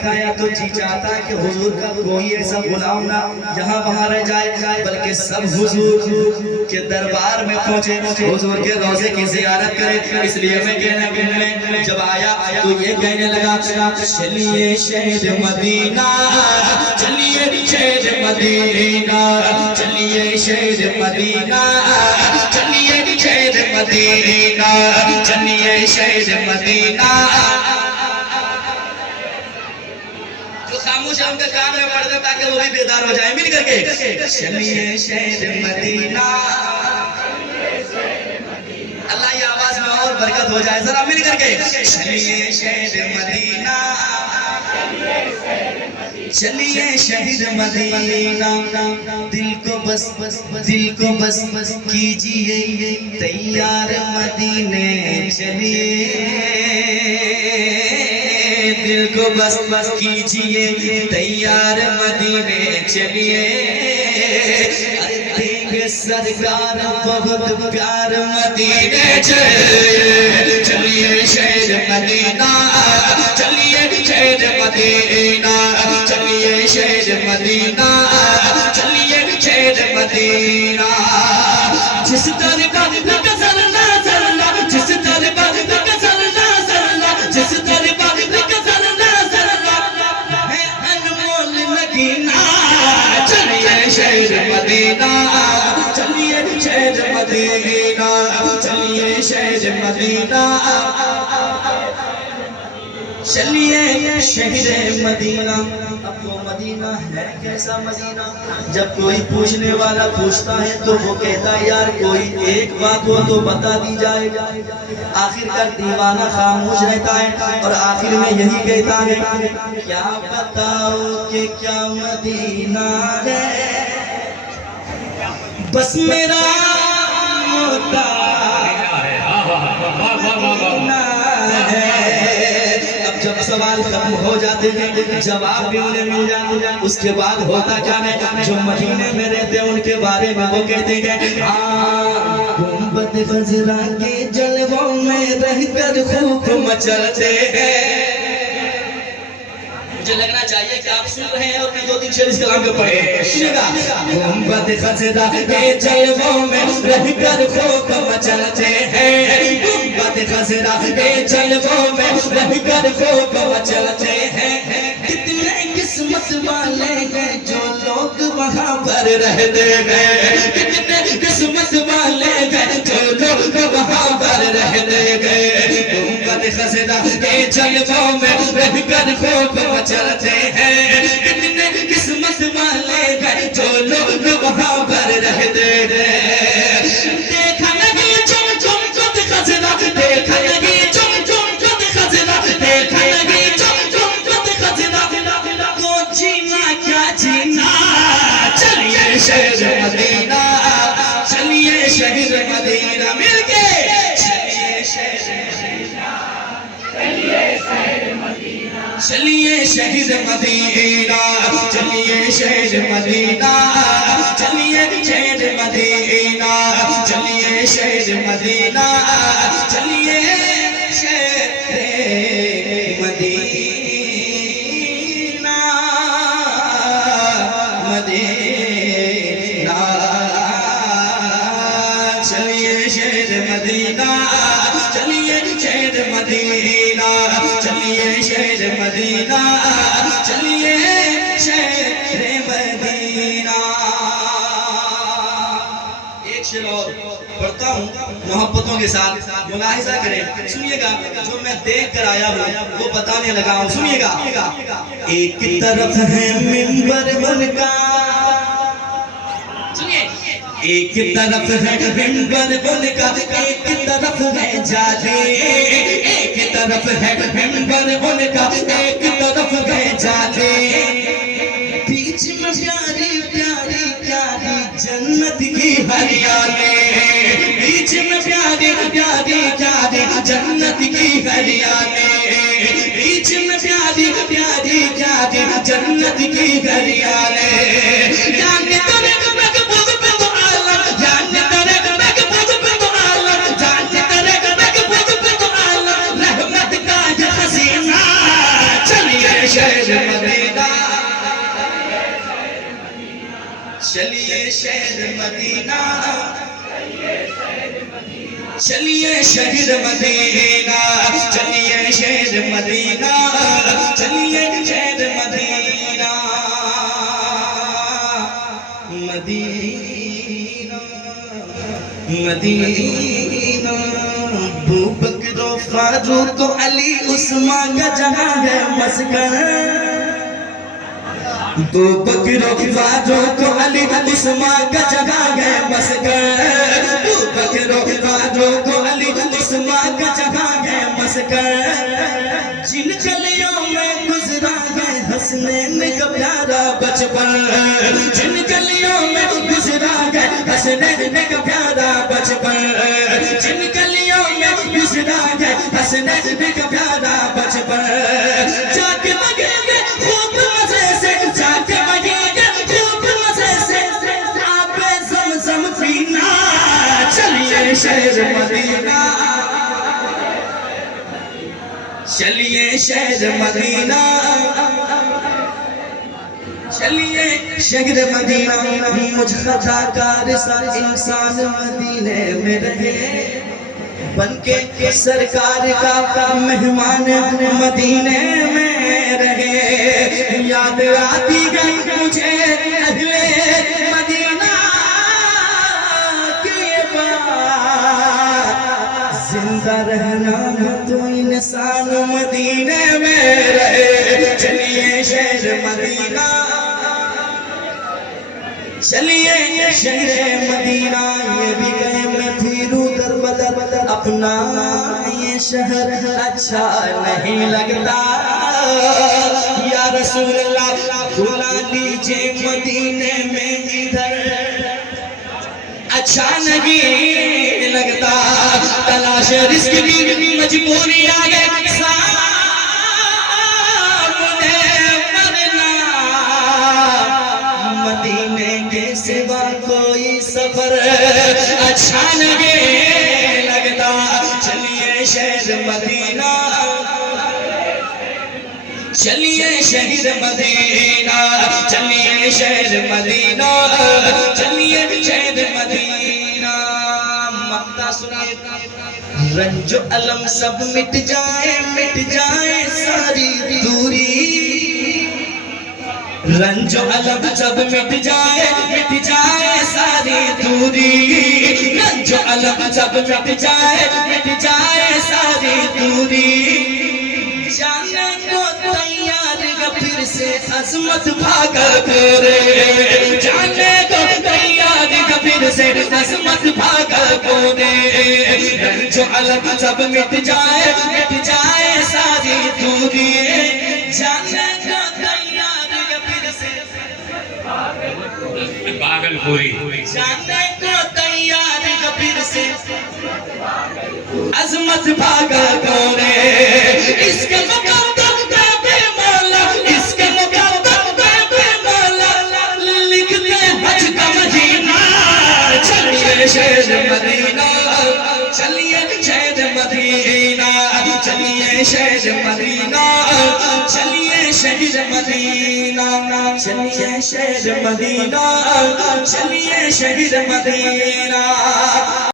खाया तो जी चाहता है कि हुजूर का कोई ऐसा गुलाम ना यहाँ वहाँ रह जाए, बल्कि सब हुजूर के दरबार में पहुँचे, हुजूर के रोज़े की ज़ियारत करे। इसलिए मैं कहने में जब आया तो ये कहने लगा, चलिए शहर मदीना, चलिए शहर मदीना, चलिए शहर मदीना, चलिए शहर मदीना, चलिए शहर मदीना। खामोश उनका काम है पढ़ दे ताकि वो भी बेदार हो जाए। मिल करके चलिए शहर मदीना। अल्लाह की आवाज में और बरकत हो जाए, जरा मिल करके चलिए शहर मदीना, चलिए शहर मदीना। दिल को बस दिल को बस कीजिए तैयार, मदीने चलिए। दिल को बस कीजिए तैयार, मदीने चलिए। अरे देंगे सरकार बहुत प्यार, मदीने चलिए। चलिए शहर मदीना, चलिए शहर मदीना, चलिए शहर मदीना, चलिए शहर मदीना। जिस दरबार में गज़लना ज़लना, जिस दरबार में गज़लना ज़लना, जिस दरबार में गज़लना ज़लना है अनमोल नगीना। चलिए शहर मदीना, चलिए शहर मदीना, चलिए शहर मदीना, चलिए शहर मदीना। अब वो मदीना है कैसा मदीना? जब कोई पूछने वाला पूछता है तो वो कहता है यार कोई एक बात हो तो बता दी जाए। आखिरकार दीवाना खामोश रहता है और आखिर में यही कहता है, क्या बताओ कि क्या मदीना है, बस मेरा होता है। जब सवाल खत्म हो जाते हैं, जवाब भी उन्हें मिल जाते, उसके बाद होता क्या है, जो मदीने में रहते हैं उनके बारे में वो कहते हैं, गुंबद खजरा के जलवों में रहकर खूब मचलते हैं। मुझे लगना चाहिए कि आप सुन रहे हैं और मैं 2-3 शेर इस कलाम के पढ़े। सुनिएगा, गुंबद खजरा के जलवों में रहकर खूब मचलते हैं, गुंबद खजरा के जलवों में रहकर खूब मचलते हैं। कितने किस्मत वाले हैं जो लोग वहाँ पर रहते हैं, कितने किस्मत वाले हैं जो लोग वहाँ पर रहते हैं। गुंबद खजरा के जलवों में रहकर खूब मचलते हैं, कितने किस्मत वाले हैं जो लोग वहाँ पर रहते हैं। देखा लगी चुम चुम चुम खजरा, देखा लगी चुम चुम चुम खजरा, देखा लगी चुम चुम चुम खजरा, तो जीना क्या जीना। चलिए शहर मदीना, चलिए शहर मदीना, मिलके चलिए शहर मदीना, चलिए शहर मदीना, चलिए शहर मदीना, चलिए शहर मदीना, चलिए शहर मदीना, चलिए शहर मदीना, चलिए शहर मदीना, मदीना, चलिए शहर मदीना, चलिए शहर मदीना, चलिए शहर मदीना, चलिए शहर मदीना। एक शेर और पढ़ता हूँ मोहब्बतों के साथ, मुलाहिजा करें, सुनिएगा। जो मैं देख कर आया हूँ वो बताने लगा हूँ, सुनिएगा। एक तरफ है मिंबर उनका, एक तरफ है मिंबर उनका, एक तरफ है जाले, एक तरफ है मिंबर उनका, एक तरफ है जाले। बीच में प्यारी प्यारी प्यारी जन्नत की हरियाली, बीच में प्यारी प्यारी प्यारी जन्नत की हरियाली, बीच में प्यारी प्यारी प्यारी जन्नत की हरियाली। शहर मदीना, चलिए शहर मदीना, चलिए शहर मदीना, चलिए शहर मदीना, चलिए शहर मदीना, मदीना मदीना। अबू बकर फारूक अली उस्मान का जहां है मस्कन, अबू बकर फारूक अली उस्मान का जहां है मस्कन, अबू बकर फारूक अली उस्मान का जहां है मस्कन। जिन गलियों में गुजरा है हसनैन का प्यारा बचपन, जिन गलियों में गुजरा है हसनैन का प्यारा बचपन, जिन गलियों में गुजरा है हसनैन का प्यारा बचपन। जाके मगेंगे खूब मजे से, जाके मगेंगे खूब मजे से, आबे ज़मज़म पीना, चलिए शहर मदीना, चलिए शहर मदीना, चलिए शहर मदीना। मुझ खताकार सा इंसान मदीने में रहे, बनके सरकार का मेहमान मदीने में रहे। याद आती गई मुझे अहले मदीना की बात, जिंदा रहना तो इंसान मदीने में रहे। चलिए शहर मदीना, चलिए शहर मदीना। ये भी कहे मैं फिरूं दर बदर, अपना ये शहर अच्छा नहीं लगता। या रसूल अल्लाह बुला लीजिए मदीने में इधर अच्छा नहीं लगता। तलाश रिस्क की मजबूरी आ गई सामने, मरना मदीने के सिवा कोई सफर अच्छा नहीं लगता। चलिए शहर मदीना, चलिए शहर मदीना, चलिए शहर मदीना, चलिए शहर मदीना। मक्ता सुनाए रंजो अलम सब मिट जाए सारी दूरी, रंजो अलम सब मिट जाए सारी दूरी, रंजो अलम सब मिट जाए सारी दूरी। जाने को तैयार फिर से अजमत भागलपुर, जाने को तैयार फिर से अजमत भागलपुर। रंजो अलम सब मिट जाए सारी दूरी, जाने को भागलपुरी, जाने को तैयार फिर से अजमत भागलपुर। इसके मकाम तो बाबे मौला, इसके मकाम तो बाबे मौला, लिखते हज का मदीना। चलिए शहर मदीना, चलिए शहर मदीना, चलिए शहर मदीना, चलिए शहर मदीना, चलिए शहर मदीना, चलिए शहर मदीना।